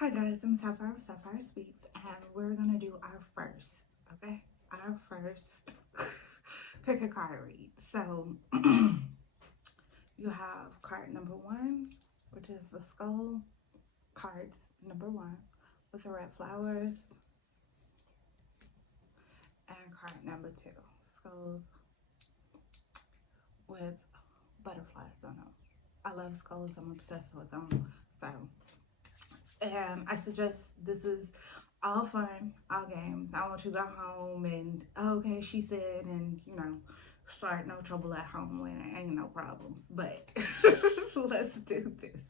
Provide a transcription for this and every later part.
Hi guys, I'm Sapphire with Sapphire Speaks, and we're gonna do our first, okay? Our first pick a card read. So you have card number one, which is the skull, cards number one with the red flowers, and card number two, skulls with butterflies on them. I love skulls, I'm obsessed with them. So and I suggest this is all fun, all games. I want you to go home and, oh, okay, she said, and start no trouble at home when it ain't no problems. But let's do this.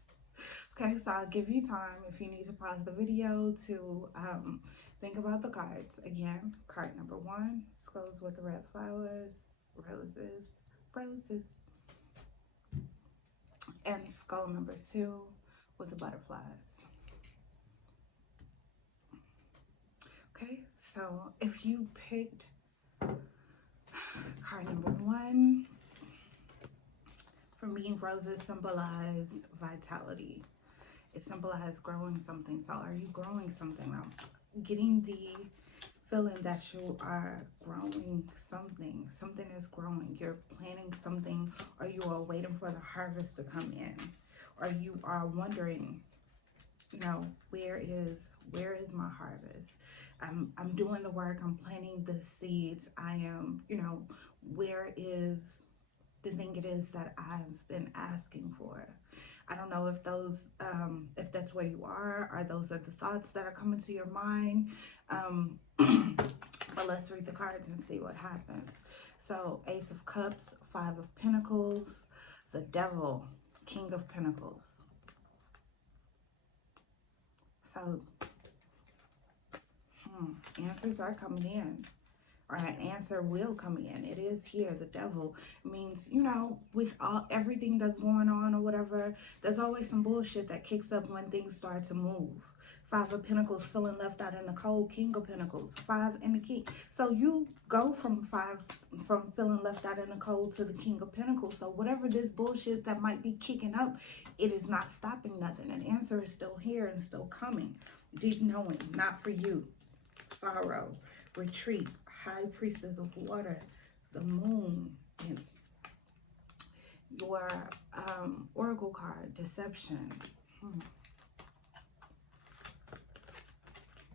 Okay, so I'll give you time if you need to pause the video to think about the cards. Again, card number one, skulls with the red flowers, roses, roses, and skull number two with the butterflies. Okay, so if you picked card number one, for me, roses symbolize vitality. It symbolizes growing something. So are you growing something now? Getting the feeling that you are growing something. Something is growing. You're planting something, or you are waiting for the harvest to come in. Or you are wondering, where is my harvest? I'm doing the work, I'm planting the seeds. I am, where is the thing it is that I've been asking for? I don't know if those, if that's where you are, or those are the thoughts that are coming to your mind. But let's read the cards and see what happens. So Ace of Cups, Five of Pentacles, the Devil, King of Pentacles. So answers are coming in, or an answer will come in. It is here. The Devil means, with everything that's going on or whatever, there's always some bullshit that kicks up when things start to move. Five of Pentacles, feeling left out in the cold. King of Pentacles, five and the King. So you go from feeling left out in the cold to the King of Pentacles. So whatever this bullshit that might be kicking up, it is not stopping nothing. An answer is still here and still coming. Deep knowing, not for you. Sorrow, retreat, High Priestess of Water, the Moon, and your Oracle card, Deception.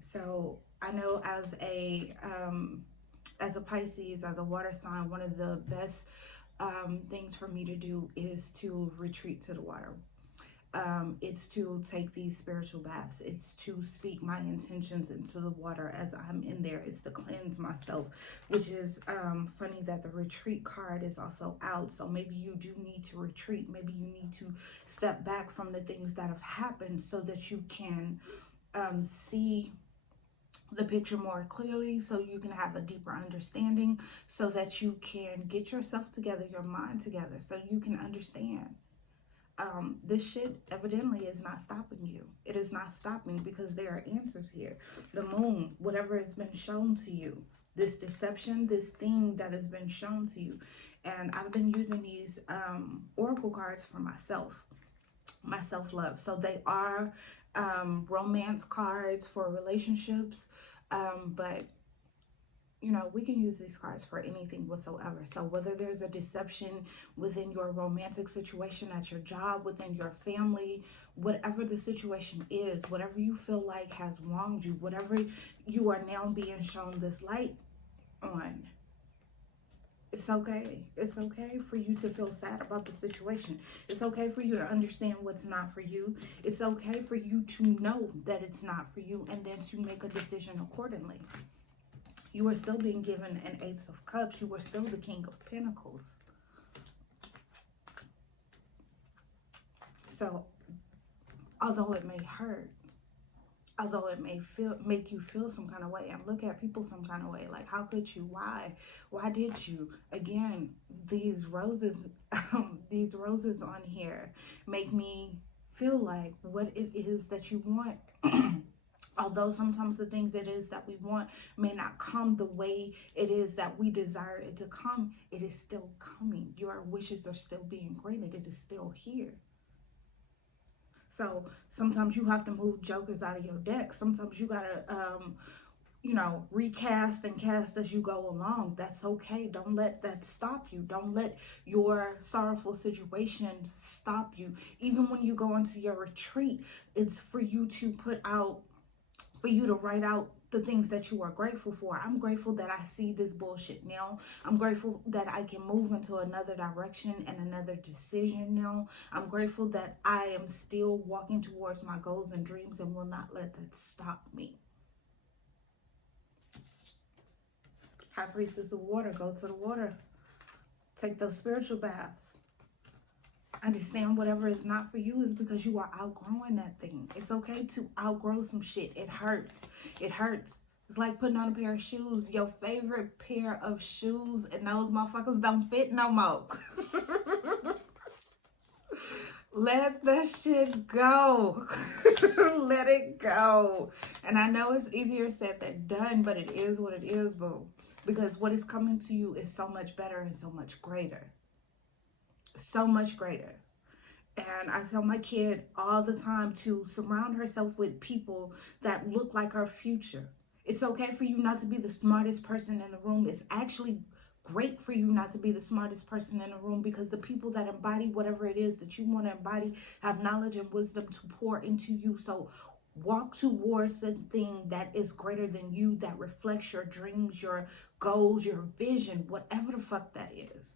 So I know as a Pisces, as a water sign, one of the best things for me to do is to retreat to the water. It's to take these spiritual baths. It's to speak my intentions into the water as I'm in there. It's to cleanse myself, which is funny that the retreat card is also out. So maybe you do need to retreat. Maybe you need to step back from the things that have happened so that you can see the picture more clearly, so you can have a deeper understanding, so that you can get yourself together, your mind together, so you can understand. This shit evidently is not stopping you. It is not stopping, because there are answers here. The Moon, whatever has been shown to you, this deception, this thing that has been shown to you. And I've been using these oracle cards for myself, my self-love. So they are romance cards for relationships, but we can use these cards for anything whatsoever. So whether there's a deception within your romantic situation, at your job, within your family, whatever the situation is, whatever you feel like has wronged you, whatever you are now being shown this light on, it's okay. It's okay for you to feel sad about the situation. It's okay for you to understand what's not for you. It's okay for you to know that it's not for you, and then to make a decision accordingly. You are still being given an Ace of Cups. You are still the King of Pentacles. So, although it may hurt, although it may make you feel some kind of way and look at people some kind of way, like, how could you? Why did you? Again, these roses, these roses on here make me feel like what it is that you want. Although sometimes the things it is that we want may not come the way it is that we desire it to come, it is still coming. Your wishes are still being granted. It is still here. So sometimes you have to move jokers out of your deck. Sometimes you gotta you know, recast and cast as you go along. That's okay. Don't let that stop you. Don't let your sorrowful situation stop you. Even when you go into your retreat, it's for you to put out, for you to write out the things that you are grateful for. I'm grateful that I see this bullshit now. I'm grateful that I can move into another direction and another decision now. I'm grateful that I am still walking towards my goals and dreams and will not let that stop me. High Priestess of Water, go to the water. Take those spiritual baths. Understand whatever is not for you is because you are outgrowing that thing. It's okay to outgrow some shit. It hurts. It hurts. It's like putting on a pair of shoes. Your favorite pair of shoes and those motherfuckers don't fit no more. Let that shit go. Let it go. And I know it's easier said than done, but it is what it is, boo. Because what is coming to you is so much better and so much greater. So much greater. And I tell my kid all the time to surround herself with people that look like her future. It's okay for you not to be the smartest person in the room. It's actually great for you not to be the smartest person in the room, because the people that embody whatever it is that you want to embody have knowledge and wisdom to pour into you. So walk towards the thing that is greater than you, that reflects your dreams, your goals, your vision, whatever the fuck that is.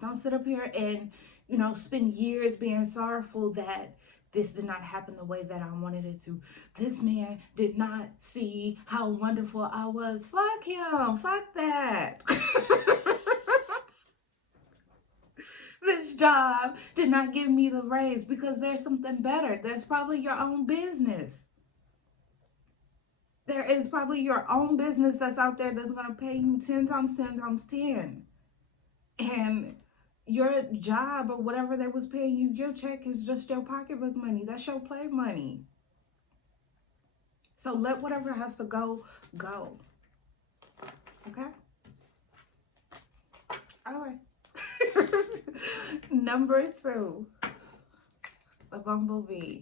Don't sit up here and, you know, spend years being sorrowful that this did not happen the way that I wanted it to. This man did not see how wonderful I was. Fuck him. Fuck that. This job did not give me the raise because there's something better. That's probably your own business. There is probably your own business that's out there that's going to pay you 10 times 10 times 10. And your job or whatever they was paying you, your check is just your pocketbook money. That's your play money. So let whatever has to go, go. Okay? All right. Number 2, the bumblebee.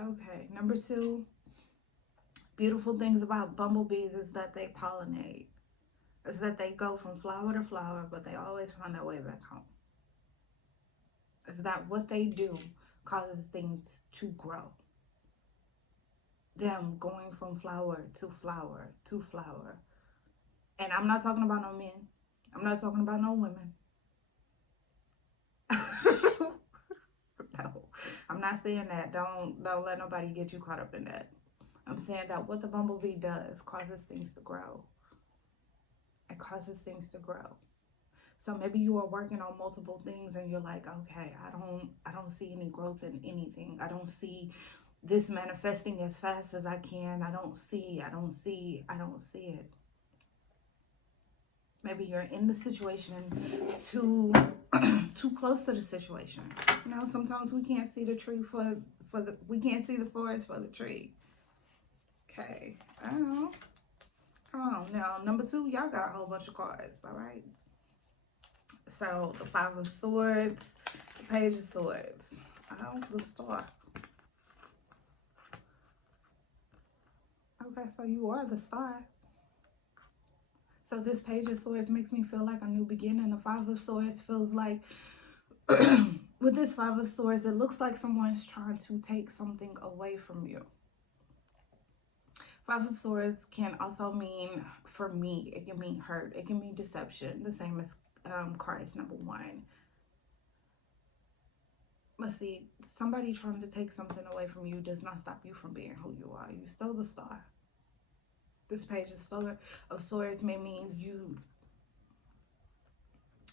Okay, number 2, beautiful things about bumblebees is that they pollinate. Is that they go from flower to flower, but they always find their way back home. Is that what they do causes things to grow. Them going from flower to flower to flower. And I'm not talking about no men. I'm not talking about no women. No, I'm not saying that. Don't let nobody get you caught up in that. I'm saying that what the bumblebee does causes things to grow. It causes things to grow. So maybe you are working on multiple things and you're like, okay, I don't see any growth in anything. I don't see this manifesting as fast as I can. I don't see it. Maybe you're in the situation too close to the situation. You know, sometimes we can't see the tree we can't see the forest for the tree. Okay. I don't know. Come on now. Number 2, y'all got a whole bunch of cards, all right? So the 5 of Swords, the Page of Swords. Oh, the Star. Okay, so you are the Star. So this Page of Swords makes me feel like a new beginning. The 5 of Swords feels like, with this 5 of Swords, it looks like someone's trying to take something away from you. 5 of Swords can also mean, for me, it can mean hurt. It can mean deception, the same as cards number 1. But see, somebody trying to take something away from you does not stop you from being who you are. You still the Star. This Page of Swords may mean you,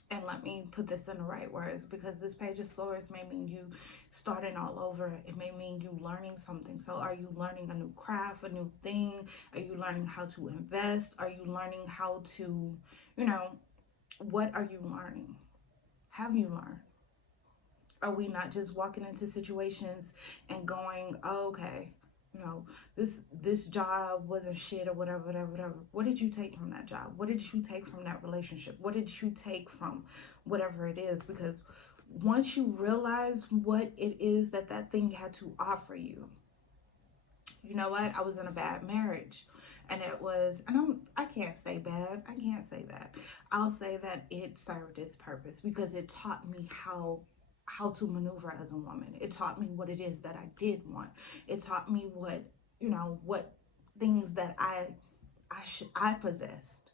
and let me put this in the right words, because this Page of Swords may mean you starting all over. It may mean you learning something. So are you learning a new craft, a new thing? Are you learning how to invest? Are you learning how to, you know, what are you learning? Have you learned? Are we not just walking into situations and going, oh, okay, you know, this job wasn't shit or whatever. What did you take from that job? What did you take from that relationship? What did you take from whatever it is? Because once you realize what it is that that thing had to offer you, you know what? I was in a bad marriage. And it was, and I can't say bad. I can't say that. I'll say that it served its purpose because it taught me how to maneuver as a woman. It taught me what it is that I did want. It taught me what, what things that I possessed.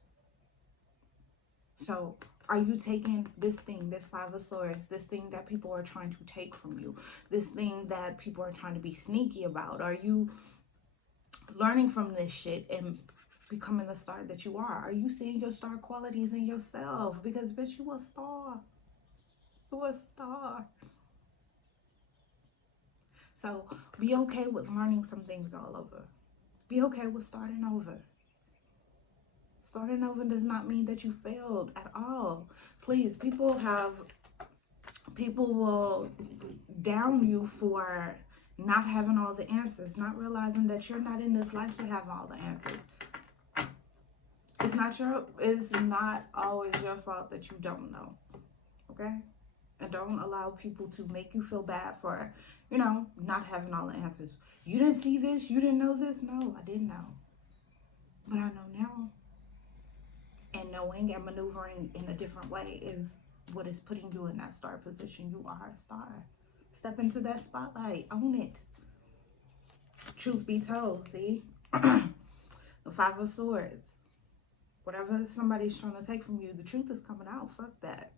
So are you taking this thing, this Five of Swords, this thing that people are trying to take from you, this thing that people are trying to be sneaky about? Are you learning from this shit and becoming the star that you are? Are you seeing your star qualities in yourself? Because bitch, you a star. You a star. So be okay with learning some things all over. Be okay with starting over. Starting over does not mean that you failed at all. Please, people will down you for not having all the answers, not realizing that you're not in this life to have all the answers. It's not always your fault that you don't know. Okay? And don't allow people to make you feel bad for, not having all the answers. You didn't see this, you didn't know this. No, I didn't know. But I know now. And knowing and maneuvering in a different way is what is putting you in that star position. You are a star. Step into that spotlight. Own it. Truth be told, see? The Five of Swords. Whatever somebody's trying to take from you, the truth is coming out. Fuck that.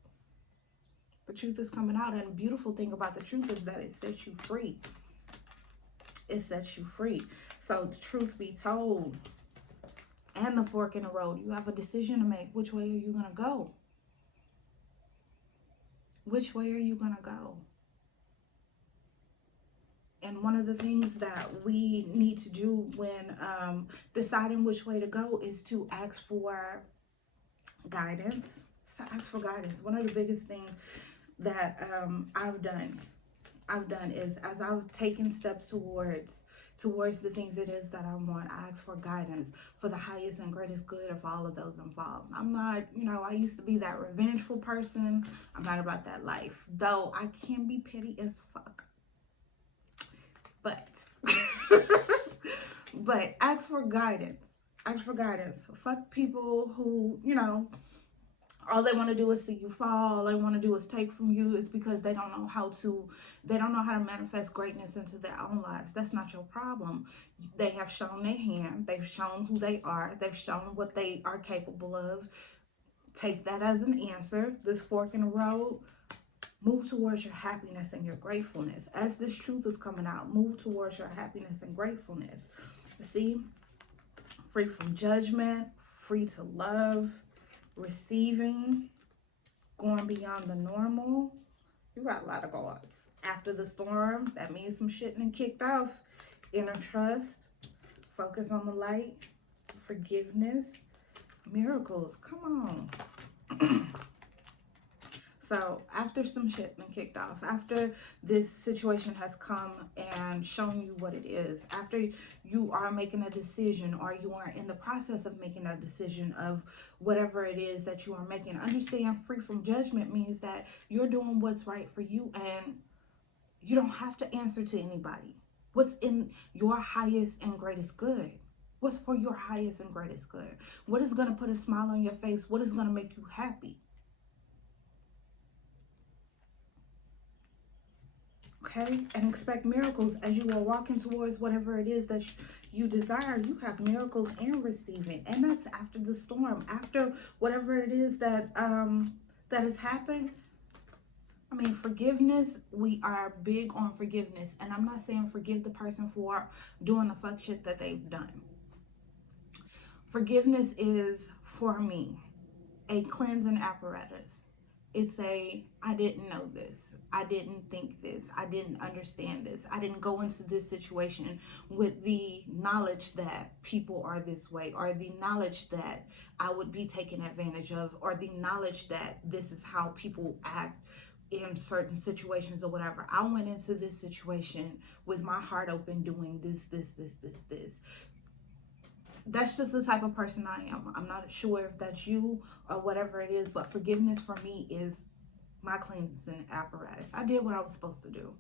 The truth is coming out. And the beautiful thing about the truth is that it sets you free. It sets you free. So the truth be told, and the fork in the road, you have a decision to make. Which way are you going to go? Which way are you going to go? And one of the things that we need to do when deciding which way to go is to ask for guidance. So ask for guidance. One of the biggest things that I've done is, as I've taken steps towards the things it is that I want, I ask for guidance for the highest and greatest good of all of those involved. I'm not, I used to be that revengeful person. I'm not about that life, though I can be petty as fuck. But but ask for guidance. Ask for guidance. Fuck people who, all they want to do is see you fall. All they want to do is take from you. It's because they don't know how to manifest greatness into their own lives. That's not your problem. They have shown their hand. They've shown who they are. They've shown what they are capable of. Take that as an answer. This fork in the road. Move towards your happiness and your gratefulness. As this truth is coming out, move towards your happiness and gratefulness. See? Free from judgment, free to love, receiving, going beyond the normal. You got a lot of cards. After the storm, that means some shit done kicked off. Inner trust, focus on the light, forgiveness, miracles. Come on. So after some shit been kicked off, after this situation has come and shown you what it is, after you are making a decision or you are in the process of making a decision of whatever it is that you are making, understand free from judgment means that you're doing what's right for you and you don't have to answer to anybody. What's in your highest and greatest good? What's for your highest and greatest good? What is going to put a smile on your face? What is going to make you happy? Okay, and expect miracles as you are walking towards whatever it is that you desire. You have miracles and receiving, and that's after the storm, after whatever it is that that has happened. I mean, forgiveness. We are big on forgiveness, and I'm not saying forgive the person for doing the fuck shit that they've done. Forgiveness is, for me, a cleansing apparatus. It's I didn't know this. I didn't think this. I didn't understand this. I didn't go into this situation with the knowledge that people are this way, or the knowledge that I would be taken advantage of, or the knowledge that this is how people act in certain situations or whatever. I went into this situation with my heart open, doing this. That's just the type of person I am. I'm not sure if that's you or whatever it is, but forgiveness for me is my cleansing apparatus. I did what I was supposed to do.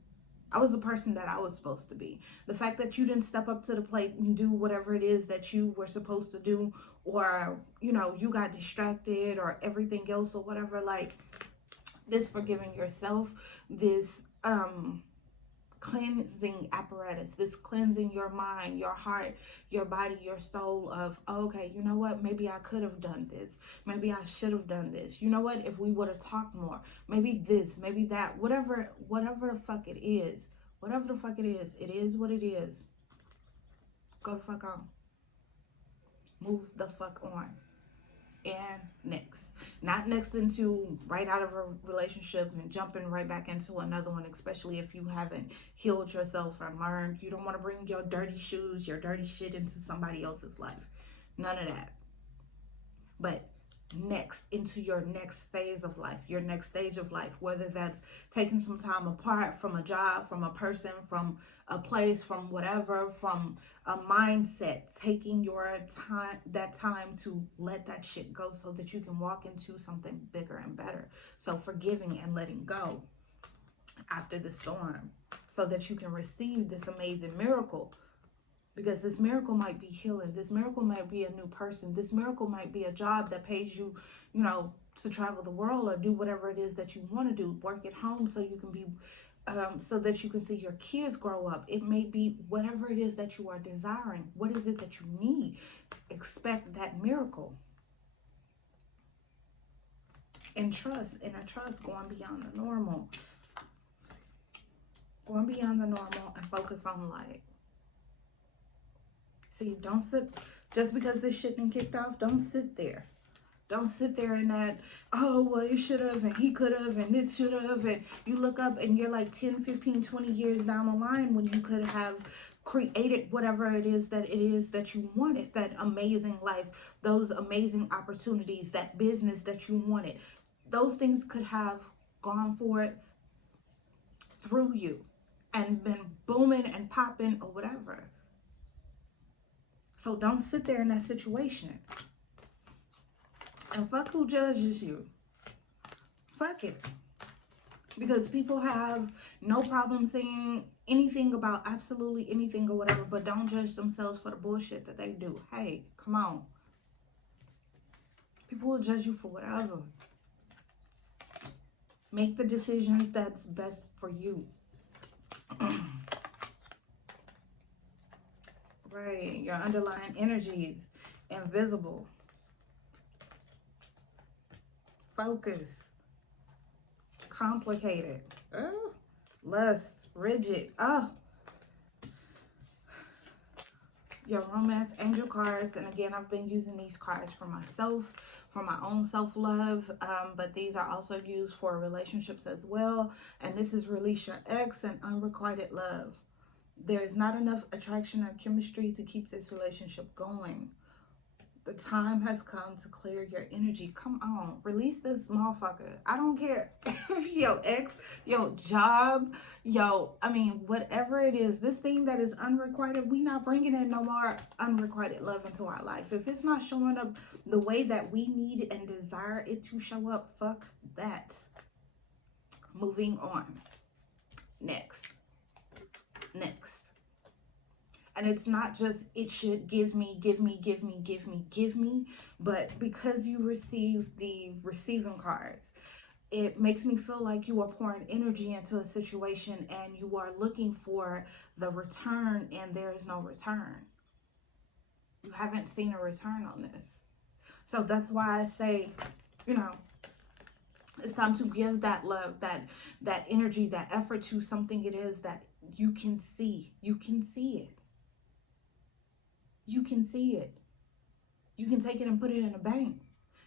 I was the person that I was supposed to be. The fact that you didn't step up to the plate and do whatever it is that you were supposed to do, or, you know, you got distracted or everything else or whatever, like, this forgiving yourself, this cleansing apparatus, this cleansing your mind, your heart, your body, your soul of, oh, okay, you know what, maybe I could have done this, maybe I should have done this, you know what, if we would have talked more, maybe this, maybe that, whatever the fuck it is, whatever the fuck it is what it is. Go the fuck on. Move the fuck on. And next. Not next into right out of a relationship and jumping right back into another one, especially if you haven't healed yourself and learned. You don't want to bring your dirty shoes, your dirty shit into somebody else's life. None of that. But next, into your next phase of life, your next stage of life, whether that's taking some time apart from a job, from a person, from a place, from whatever, from a mindset, taking your time, that time to let that shit go so that you can walk into something bigger and better. So forgiving and letting go after the storm so that you can receive this amazing miracle. Because this miracle might be healing. This miracle might be a new person. This miracle might be a job that pays you, you know, to travel the world or do whatever it is that you want to do. Work at home so you can be, so that you can see your kids grow up. It may be whatever it is that you are desiring. What is it that you need? Expect that miracle. And trust, inner trust, going beyond the normal. Going beyond the normal and focus on light. See, don't sit, just because this shit been kicked off, don't sit there. Don't sit there in that, oh, well, it should have, and he could have, and this should have, and you look up and you're like 10, 15, 20 years down the line when you could have created whatever it is that you wanted, that amazing life, those amazing opportunities, that business that you wanted. Those things could have gone forth through you and been booming and popping or whatever. So don't sit there in that situation. And fuck who judges you. Fuck it. Because people have no problem saying anything about absolutely anything or whatever, but don't judge themselves for the bullshit that they do. Hey, come on. People will judge you for whatever. Make the decisions that's best for you. Right, your underlying energies, invisible. Focus. Complicated. Oh, lust, rigid. Oh. Your romance angel cards. And again, I've been using these cards for myself, for my own self-love. But these are also used for relationships as well. And this is release your ex and unrequited love. There is not enough attraction or chemistry to keep this relationship going. The time has come to clear your energy. Come on, release this motherfucker. I don't care if your ex, your job, whatever it is, this thing that is unrequited, we not bringing in no more unrequited love into our life. If it's not showing up the way that we need and desire it to show up, fuck that. Moving on. Next. And it's not just it should give me, but because you receive the receiving cards, it makes me feel like you are pouring energy into a situation and you are looking for the return, and there is no return. You haven't seen a return on this. So that's why I say, it's time to give that love, that energy, that effort to something it is that you can see. You can see it. You can see it. You can take it and put it in a bank.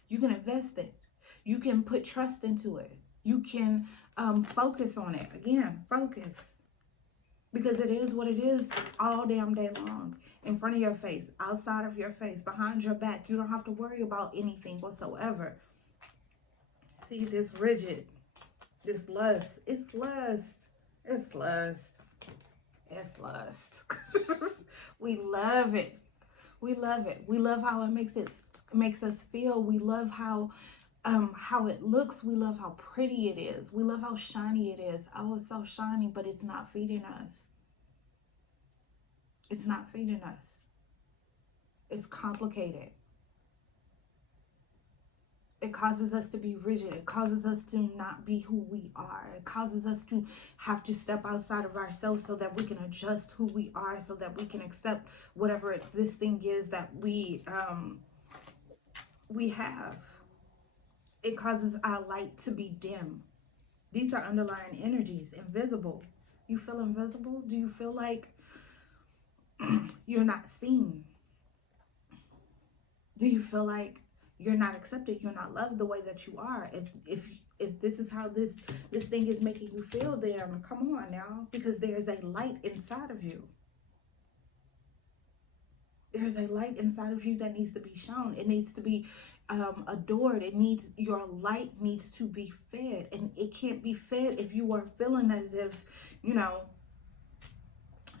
You can invest it. You can put trust into it. You can focus on it. Again, focus. Because it is what it is all damn day long. In front of your face, outside of your face, behind your back. You don't have to worry about anything whatsoever. See, this rigid, this lust. It's lust. It's lust. It's lust. We love it. We love it. We love how it makes us feel. We love how how it looks. We love how pretty it is. We love how shiny it is. Oh, it's so shiny, but it's not feeding us. It's not feeding us. It's complicated. It causes us to be rigid. It causes us to not be who we are. It causes us to have to step outside of ourselves so that we can adjust who we are, so that we can accept whatever this thing is that we have. It causes our light to be dim. These are underlying energies, invisible. You feel invisible? Do you feel like you're not seen? Do you feel like you're not accepted, you're not loved the way that you are? If this is how this thing is making you feel, then come on now, because there's a light inside of you. There's a light inside of you that needs to be shown. It needs to be adored. Your light needs to be fed, and it can't be fed if you are feeling as if, you know,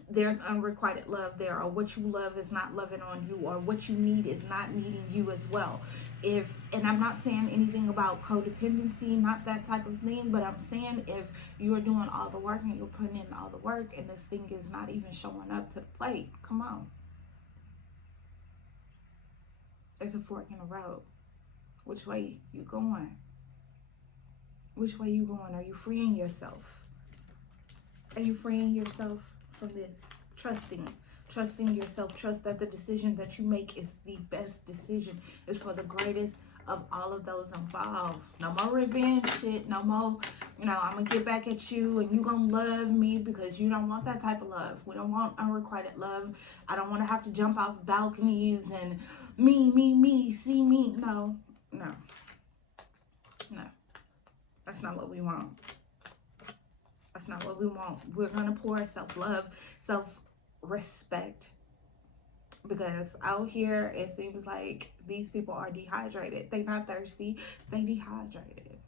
there's unrequited love there, or what you love is not loving on you, or what you need is not needing you as well. And I'm not saying anything about codependency, not that type of thing, but I'm saying if you're doing all the work and you're putting in all the work and this thing is not even showing up to the plate, come on. There's a fork in the road. Which way you going? Which way you going? Are you freeing yourself? Are you freeing yourself from this? Trusting yourself. Trust that the decision that you make is the best decision. It's for the greatest of all of those involved. No more revenge shit. No more, you know, I'm gonna get back at you and you gonna love me, because you don't want that type of love. We don't want unrequited love. I don't want to have to jump off balconies and me, see me. No. That's not what we want. That's not what we want. We're gonna pour self-love, self-respect, because out here it seems like these people are dehydrated. They're not thirsty, they dehydrated,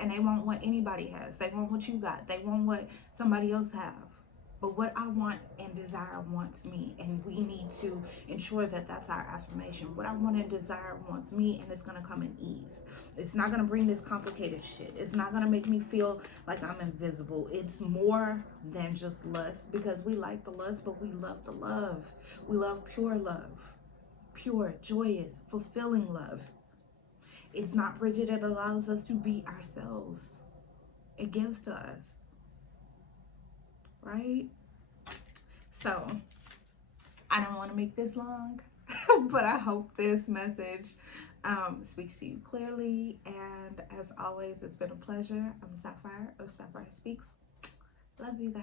and they want what anybody has. They want what you got. They want what somebody else have. But what I want and desire wants me, and we need to ensure that that's our affirmation. What I want and desire wants me, and it's gonna come in ease. It's not gonna bring this complicated shit. It's not gonna make me feel like I'm invisible. It's more than just lust, because we like the lust, but we love the love. We love pure love, pure, joyous, fulfilling love. It's not rigid. It allows us to be ourselves. It gives to us. Right? So I don't want to make this long, but I hope this message speaks to you clearly. And as always, it's been a pleasure. I'm Sapphire of Sapphire Speaks. Love you guys.